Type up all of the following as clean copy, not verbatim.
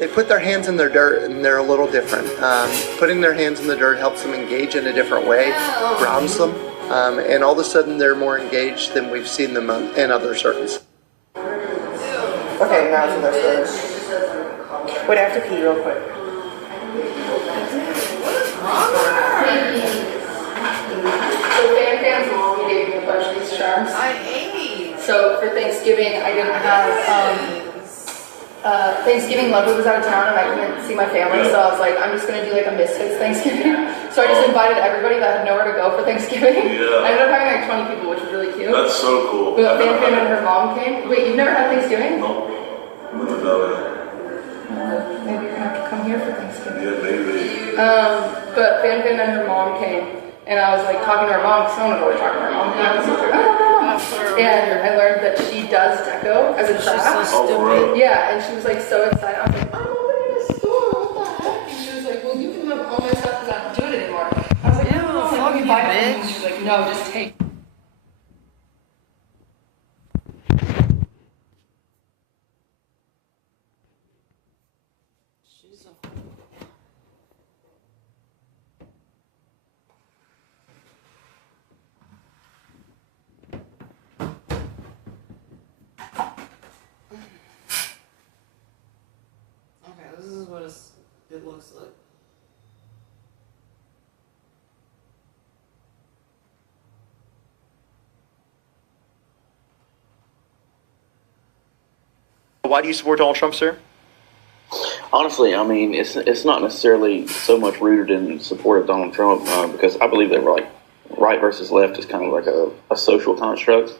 They put their hands in their dirt, and they're a little different. Putting their hands in the dirt helps them engage in a different way, grounds them, and all of a sudden they're more engaged than we've seen them in other circles. Okay, now it's another story. Wait, I have to pee real quick. So Fan's mom gave me a bunch of these charms. I ate. So for Thanksgiving, I didn't have, Thanksgiving, Ludwig was out of town and I couldn't see my family, so I was like, I'm just going to do like a Misfits Thanksgiving. So I just invited everybody that had nowhere to go for Thanksgiving. Yeah. I ended up having like 20 people, which was really cute. That's so cool. But Fan and her mom came. Wait, you've never had Thanksgiving? No. No. Maybe you're going to have to come here for Thanksgiving. Yeah, maybe. But Fan and her mom came, and I was like talking to her mom, because I don't know what to talk to her mom. And I was like, and I learned that she does deco as a craft. So stupid. Yeah, and she was like so excited. I was like, I'm opening a store, what the heck? And she was like, well, you can have all my stuff because I don't do it anymore. I was like, Ew, no, fuck let me you, buy it. And bitch. she was like, no, just take it. She's a Okay, this is what it looks like. Why do you support Donald Trump, sir? Honestly, I mean, it's not necessarily so much rooted in support of Donald Trump because I believe that like right versus left is kind of like a social construct.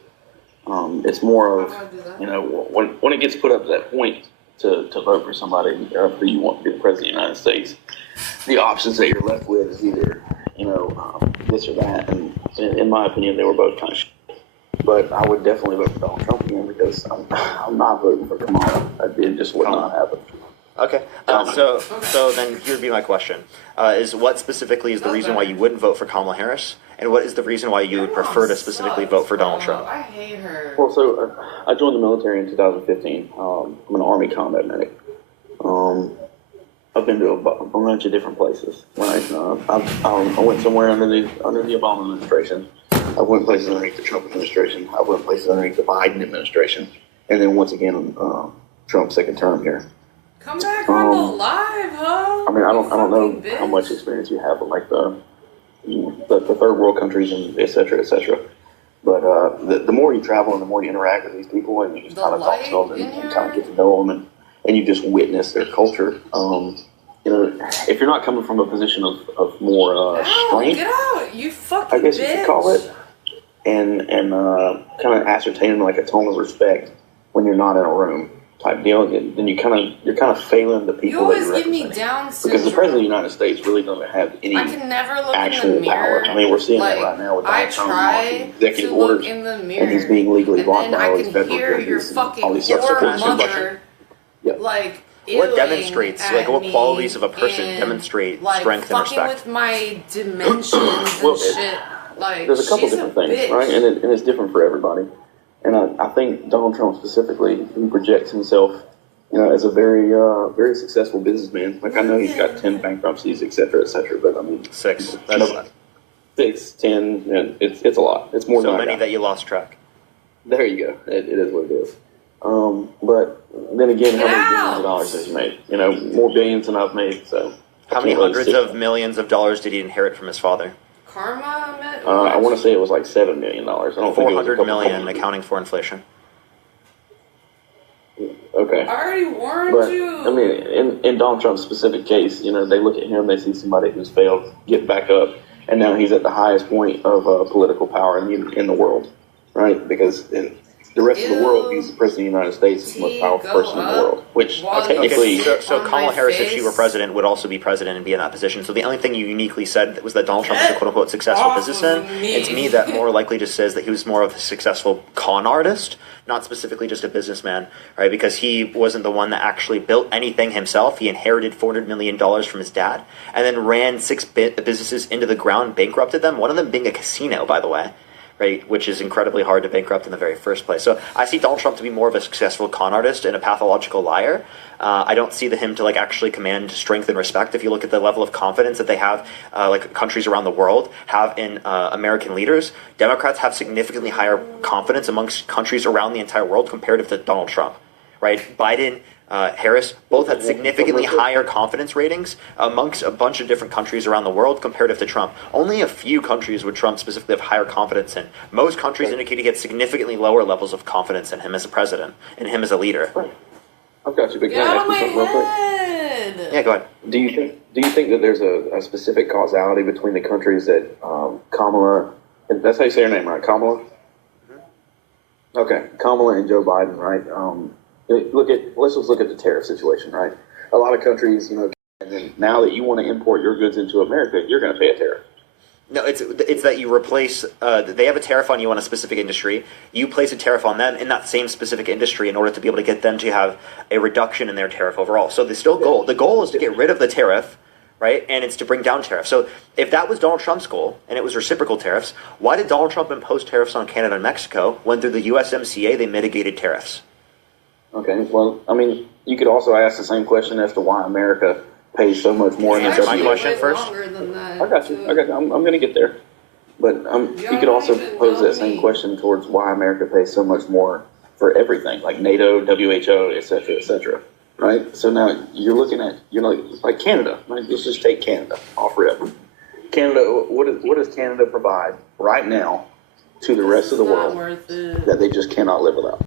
It's more of, you know, when it gets put up to that point to vote for somebody who you want to be the president of the United States, the options that you're left with is either, you know, this or that. And in my opinion, they were both kind of shit. But I would definitely vote for Donald Trump again because I'm not voting for Kamala. It just would not happen. Okay, so then here would be my question: is what specifically is the reason why you wouldn't vote for Kamala Harris, and what is the reason why you would prefer to specifically vote for Donald Trump? I hate her. Well, so I joined the military in 2015. I'm an Army combat medic. I've been to a bunch of different places. Right? I went somewhere under the Obama administration. I went places underneath the Trump administration. I went places underneath the Biden administration, and then once again, Trump's second term here. Come back on the live, huh? I mean, I don't know Bitch. how much experience you have with like the third world countries and et cetera, et cetera. But the more you travel and the more you interact with these people and you just kind of talk to them and kind of get to know them and you just witness their culture. You know, if you're not coming from a position of more strength, get out, you fucking I guess bitch. you could call it, and kind of ascertaining like a tone of respect when you're not in a room type deal, then you're kind of failing the people You always that you're give me representing. Down syndrome. Because the president of the United States really doesn't have any I can never look actual in the mirror. power. I mean, we're seeing like, that right now with I Donald Trump try launching executive to orders, look in the mirror, and he's being legally blocked and by then all I these can federal hear your judges and all fucking these sorts of poor things. mother, Yep. like, What illing demonstrates, at like, what me qualities of a person and, demonstrate like, strength and fucking respect? with my dimensions Well, and shit. Like, There's a couple she's different a things, bitch. right? And it's different for everybody. And I think Donald Trump specifically, he projects himself, you know, as a very successful businessman. Like, I know he's got 10 bankruptcies, et cetera, but I mean, 6. you That's know, 6, 10, and it's a lot. It's more so than many I got. that you lost track. There you go. It is what it is. But then again, how many billions of dollars has he made? You know, more billions than I've made. So How many hundreds of millions of dollars did he inherit from his father? Karma met I want to say it was like $7 million. I don't think it was a 400 couple million, hundred. accounting for inflation. Okay. I already warned But, you. I mean, in Donald Trump's specific case, you know, they look at him, they see somebody who's failed, get back up, and now he's at the highest point of political power in the world, right? Because in the rest of the world, he's the president of the United States, he's the most powerful person in the world, which technically... So Kamala Harris, if she were president, would also be president and be in that position. So the only thing you uniquely said was that Donald Trump was a quote-unquote successful businessman. And to me, that more likely just says that he was more of a successful con artist, not specifically just a businessman, right? Because he wasn't the one that actually built anything himself. He inherited $400 million from his dad and then ran 6 businesses into the ground, bankrupted them, one of them being a casino, by the way. right? Which is incredibly hard to bankrupt in the very first place. So I see Donald Trump to be more of a successful con artist and a pathological liar. I don't see him to like actually command strength and respect. If you look at the level of confidence that they have, like countries around the world have in American leaders, Democrats have significantly higher confidence amongst countries around the entire world comparative to Donald Trump, right? Biden, Harris both had significantly higher confidence ratings amongst a bunch of different countries around the world comparative to Trump. Only a few countries would Trump specifically have higher confidence in. Most countries indicate he gets significantly lower levels of confidence in him as a president and him as a leader. I've got you, but Get can I out of ask my you something real quick? head! Yeah, go ahead. Do you think that there's a specific causality between the countries that Kamala, and that's how you say her name, right? Kamala? Okay, Kamala and Joe Biden, right? Let's just look at the tariff situation, right? A lot of countries, and then now that you want to import your goods into America, you're going to pay a tariff. No, it's that you replace. They have a tariff on you on a specific industry. You place a tariff on them in that same specific industry in order to be able to get them to have a reduction in their tariff overall. So the goal is to get rid of the tariff, right? And it's to bring down tariffs. So if that was Donald Trump's goal and it was reciprocal tariffs, why did Donald Trump impose tariffs on Canada and Mexico when through the USMCA they mitigated tariffs? Okay, well, I mean, you could also ask the same question as to why America pays so much more in the Answer my WTO. question first. Longer than that, I got you. I'm going to get there. But you could also pose that same question towards why America pays so much more for everything, like NATO, WHO, et cetera, right? So now you're looking at, like Canada. Right? Let's just take Canada off rip. Canada, what does Canada provide right now to the rest of the It's not world worth it. that they just cannot live without?